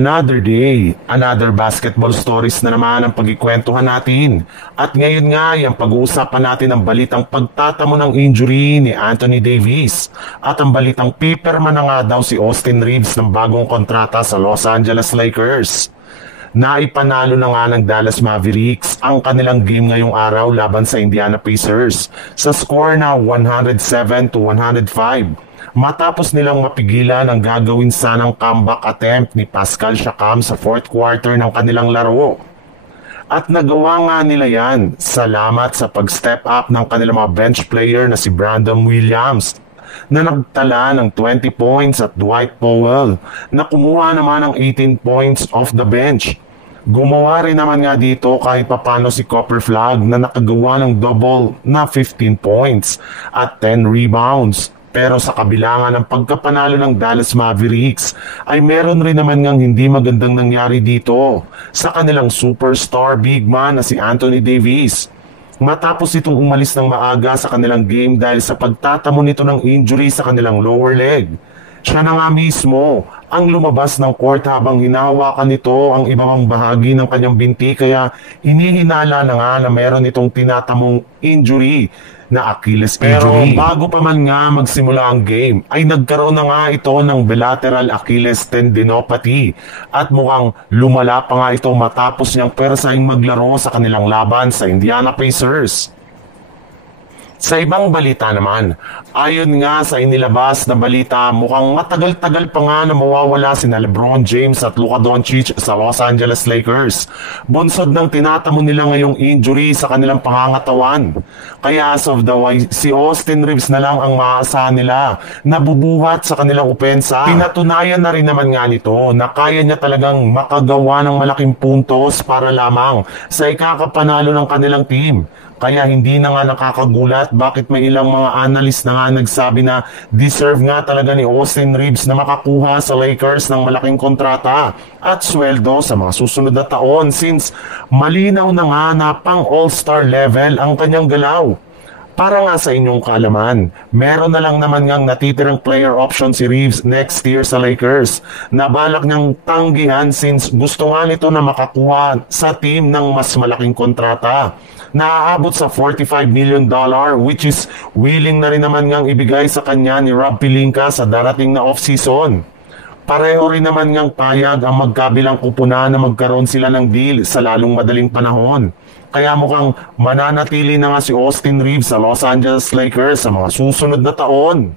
Another day, another basketball stories na naman ang pagkikwentuhan natin. At ngayon nga, yung pag-uusapan natin ang balitang pagtatamo ng injury ni Anthony Davis. At ang balitang pipirma na nga daw si Austin Reeves ng bagong kontrata sa Los Angeles Lakers. Naipanalo na nga ng Dallas Mavericks ang kanilang game ngayong araw laban sa Indiana Pacers sa score na 107-105. Matapos nilang mapigilan ang gagawin sanang comeback attempt ni Pascal Siakam sa fourth quarter ng kanilang laro. At nagawa nga nila yan, salamat sa pag-step up ng kanilang mga bench player na si Brandon Williams na nagtala ng 20 points at Dwight Powell na kumuha naman ng 18 points off the bench. Gumawa rin naman nga dito kahit papano si Copper Flag na nakagawa ng double na 15 points at 10 rebounds. Pero sa kabila nga ng pagkapanalo ng Dallas Mavericks ay meron rin naman ngang hindi magandang nangyari dito sa kanilang superstar big man na si Anthony Davis. Matapos itong umalis ng maaga sa kanilang game dahil sa pagtatamo nito ng injury sa kanilang lower leg. Siya na nga mismo ang lumabas ng court habang hinahawakan nito ang ibang bahagi ng kanyang binti kaya hinihinala na nga na meron itong tinatamong injury na Achilles injury. Pero bago pa man nga magsimula ang game ay nagkaroon na nga ito ng bilateral Achilles tendinopathy at mukhang lumala pa nga ito matapos niyang pwersaing maglaro sa kanilang laban sa Indiana Pacers. Sa ibang balita naman, ayon nga sa inilabas na balita, mukhang matagal-tagal pa nga na mawawala sina LeBron James at Luka Doncic sa Los Angeles Lakers. Bunsod ng tinatamo nila ngayong injury sa kanilang pangangatawan. Kaya as of the way, si Austin Reeves na lang ang maaasahan nila na bubuhat sa kanilang opensa. Pinatunayan na rin naman nga nito na kaya niya talagang makagawa ng malaking puntos para lamang sa ikakapanalo ng kanilang team. Kaya hindi na nga nakakagulat bakit may ilang mga analyst na nga nagsabi na deserve nga talaga ni Austin Reeves na makakuha sa Lakers ng malaking kontrata at sweldo sa mga susunod na taon since malinaw na nga na pang all-star level ang kanyang galaw. Para nga sa inyong kaalaman, meron na lang naman ngang natitirang player option si Reeves next year sa Lakers na balak niyang tanggihan since gusto nga nito na makakuha sa team ng mas malaking kontrata na aabot sa $45 million which is willing na rin naman ngang ibigay sa kanya ni Rob Pelinka sa darating na off-season. Pareho rin naman ngang payag ang magkabilang kupunan na magkaroon sila ng deal sa lalong madaling panahon. Kaya mukhang mananatili na nga si Austin Reeves sa Los Angeles Lakers sa mga susunod na taon.